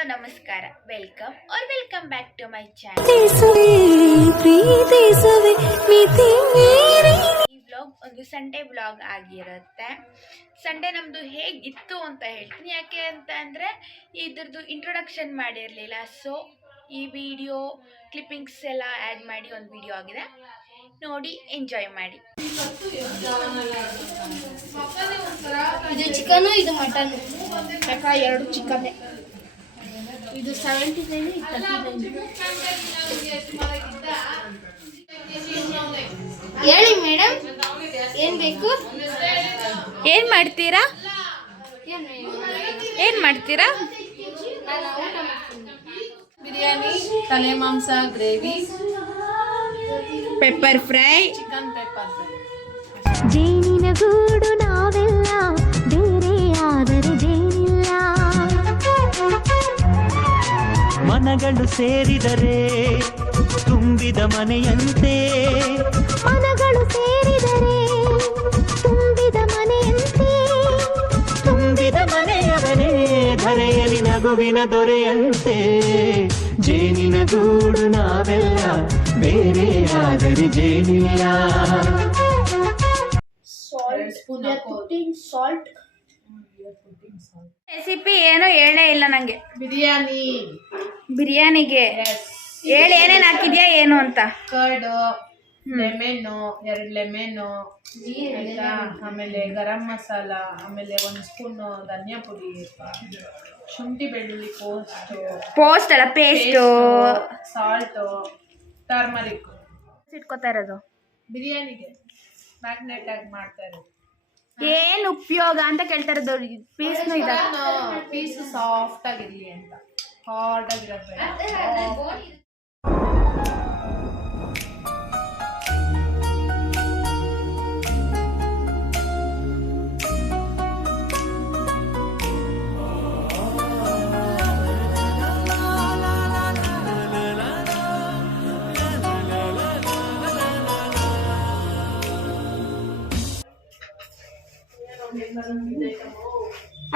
Hello ನಮಸ್ಕಾರ, welcome back to my channel. ಈ vlog ಒಂದು ಸಂಡೇ ವ್ಲಾಗ್ ಆಗಿರುತ್ತೆ. ಸಂಡೇ ನಮ್ದು ಹೇಗಿತ್ತು ಅಂತ ಹೇಳ್ತೀನಿ. ಯಾಕೆ ಅಂತ ಅಂದ್ರೆ ಇದ್ರದ್ದು ಇಂಟ್ರೊಡಕ್ಷನ್ ಮಾಡಿರಲಿಲ್ಲ. ಸೊ ಈ ವಿಡಿಯೋ ಕ್ಲಿಪ್ಪಿಂಗ್ಸ್ ಎಲ್ಲ ಆ್ಯಡ್ ಮಾಡಿ ಒಂದು ವಿಡಿಯೋ ಆಗಿದೆ, ನೋಡಿ ಎಂಜಾಯ್ ಮಾಡಿ. ಇದು ಚಿಕನ್, ಇದು ಮಟನ್. ಎರಡು ಚಿಕನ್. ಇದು 79, 39. ಹೇಳಿ ಮೇಡಮ್, ಏನ್ ಬೇಕು? ಏನ್ ಮಾಡ್ತೀರಾ? ಬಿರಿಯಾನಿ, ತಲೆ ಮಾಂಸ gravy, pepper fry, chicken pepper fry. ಜೇನಿನ ಗೂಡು ನಾವೆಲ್ಲ, ಬೇರೆ ಆದರೆ ಜೇನಿಲ್ಲ. ಮನಗಳು ಸೇರಿದರೆ ತುಂಬಿದ ಮನೆಯಂತೆ, ಮನಗಳು ಸೇರಿದರೆ ತುಂಬಿದ ಮನೆಯಂತೆ, ತುಂಬಿದ ಮನೆಯವನೇ ಧರೆಯಲಿ ನಗುವಿನ ದೊರೆಯಂತೆ. ಜೇನಿನ ಗೂಡು ನಾವೆಲ್ಲ, ಬೇರೆ ಆದರೆ ಜೇನಿಲ್ಲ. ಸಾಲ್ಟ್. ರೆಸಿಪಿ ಏನು ಹೇಳೇ ಇಲ್ಲ ನಂಗೆ. ಬಿರಿಯಾನಿಗೆ ಹೇಳಿ ಏನೇನು ಹಾಕಿದ್ಯಾ ಏನು ಅಂತ. ಕರ್ಡು, ಲೆಮೆನ್ನು, 2 ಲೆಮೆನ್ನು, ಆಮೇಲೆ ಗರಂ ಮಸಾಲ, ಆಮೇಲೆ 1 ಸ್ಪೂನು ಧನಿಯಾ ಪುಡಿ, ಶುಂಠಿ ಬೆಳ್ಳುಳ್ಳಿ ಪೋಸ್ಟ್ ಅಲ್ಲ ಪೇಸ್ಟು, ಸಾಲ್ಟು, ಟರ್ಮರಿಕ್. ಇಟ್ಕೋತಾ ಇರೋದು ಬಿರಿಯಾನಿಗೆ ಮ್ಯಾಗ್ನೇಟ್ ಆಗಿ ಮಾಡ್ತಾ ಇರೋದು. ಏನು ಉಪಯೋಗ ಅಂತ ಕೇಳ್ತಾ ಇರೋದು. ಪೀಸ್ನು ಇದೆ, ಪೀಸು ಸಾಫ್ಟ್ ಆಗಿರ್ಲಿ ಅಂತ, ಹಾರ್ಡ್ ಆಗಿರಬೇಕು.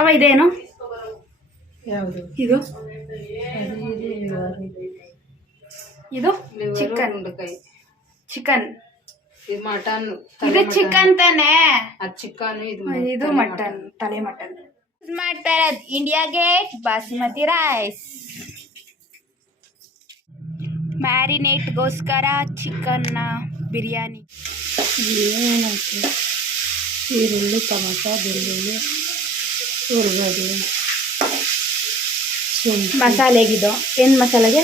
ಅವ ಇದೇನು? ಯಾವುದು ಇದು? ಇದು ಚಿಕನ್. ಇದು ಮಟನ್. ಇದು ಚಿಕನ್ ತಾನೆ? ಅದು ಚಿಕನ್, ಇದು ಮಟನ್, ತಲೆ ಮಟನ್. ಮಾಡ್ತಾ ಇರೋದು ಇಂಡಿಯಾ ಗೇಟ್ ಬಾಸುಮತಿ ರೈಸ್ ಮ್ಯಾರಿನೇಟ್ಗೋಸ್ಕರ ಚಿಕನ್ನ ಬಿರಿಯಾನಿ. ಏನಂತೆ? ಈರುಳ್ಳಿ, ಟೊಮಟೊ, ಬೆಳ್ಳುಳ್ಳಿ, ಉಳ್ಳಾಗಡ್ಡಿ, ಮಸಾಲೆಗಿದು ಏನು ಮಸಾಲೆಗೆ?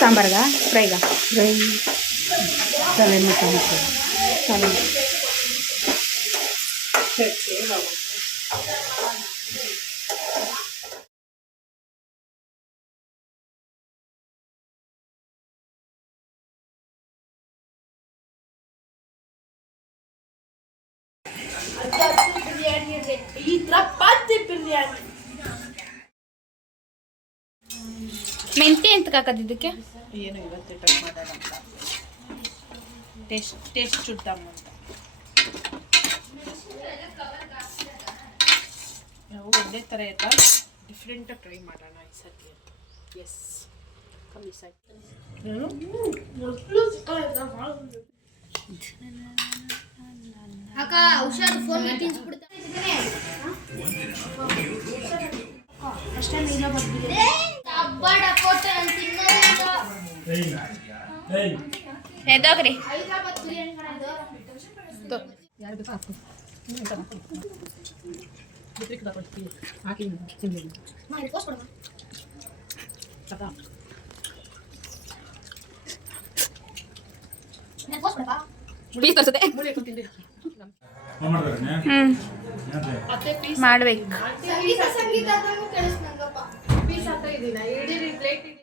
ಸಾಂಬಾರ್ಗ, ಫ್ರೈ, ತಲೆ ಮಟನ್. ಮೆಂತೆ ಅಂತ ಹಾಕೋದಿದ್ದಕ್ಕೆ ಏನು ಇವತ್ತು ಟ್ರೈ ಮಾಡೋಣ ಅಂತ, ಟೇಸ್ಟ್ ಚುಟ್ಟಾಮ ಅಂತ. ನಾವು ಒಂದೇ ಥರ ಇರ್ತಾ ಡಿಫ್ರೆಂಟಾಗಿ ಟ್ರೈ ಮಾಡೋಣ ಈ ಸತಿ ಅಂತ. ಎಸ್, ಕಮ್ಮಿ ಸಾಕು. ಅಕ್ಕ ಔಷಧ ಫೋನ್ ತಿನ್ಸ್ಬಿಡ್ತಾ ಅಷ್ಟೇ. ನೀನು ಬರ್ಬಿಡಿ ಅಬ್ಬಾಡ ಕೊಟ್ಟೆ ನಾನು ತಿನ್ನೋದಿಲ್ಲ. ಎದೋಗ್ರಿ ಹೈದರಾಬಾದ್ ಬಿರಿಯಾನಿ ಮಾಡೋದು. ಯಾರು ಸಾಕು ಹಾಕಿ ಮಾಡಿ ಪೋಸ್ಟ್ ಕೊಡಮ್ಮ. ನಾನು ಪೋಸ್ಟ್ ಕೊಡಪ್ಪ. ಪೀಸ್ ತರಿಸುತ್ತೆ ಮಾಡ್ಬೇಕು. ಸಂಗೀತ ಅಂತಾನು ಕೇಳಿಸ್ ನಂಗಪ್ಪ. ಪೀಸ್ ಹಾಕ್ತಾ ಇದ್ದೀನ, ಇಡೀ ಪ್ಲೇಟ್ ಇದೆ.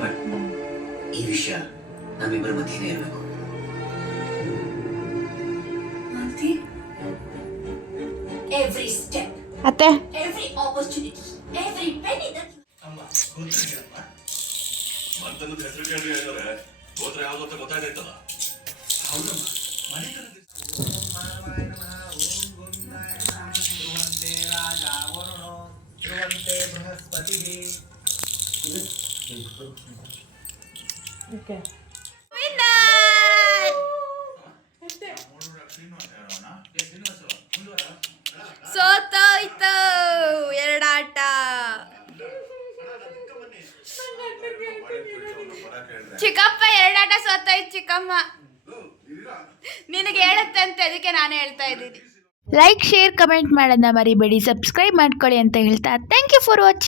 ಬಟ್ ಈ ವಿಷಯ ನಮ್ಮಿಬ್ಬರ ಮಧ್ಯೆನೇ ಇರಬೇಕು. Every step, ಅತ್ತೆ every opportunity, every penny that ಮಂತನದ ಹೆಸರು ಕೇಳಿ ಹೇಳಿದ್ರೆ ಗೋತ್ರ ಯಾವ್ದು ಅಂತ ಗೊತ್ತಾಯ್ತಲ್ಲ. ಹೌದಮ್ಮ, ಮನೆ ಓಕೆ ಸೋತೋಯ್ತು ಎರಡಾಟ. ಚಿಕ್ಕಪ್ಪ ಎರಡಾಟ ಸೋತೋಯ್ತು ಚಿಕ್ಕಮ್ಮ. ನಿನಗೆ ಹೇಳುತ್ತೆ ಅಂತ ಅದಕ್ಕೆ ನಾನು ಹೇಳ್ತಾ ಇದ್ದೀನಿ. ಲೈಕ್ ಶೇರ್ ಕಮೆಂಟ್ ಮಾಡೋದನ್ನ ಮರಿಬೇಡಿ, ಸಬ್ಸ್ಕ್ರೈಬ್ ಮಾಡ್ಕೊಳ್ಳಿ ಅಂತ ಹೇಳ್ತಾ ಥ್ಯಾಂಕ್ ಯು ಫಾರ್ ವಾಚಿಂಗ್.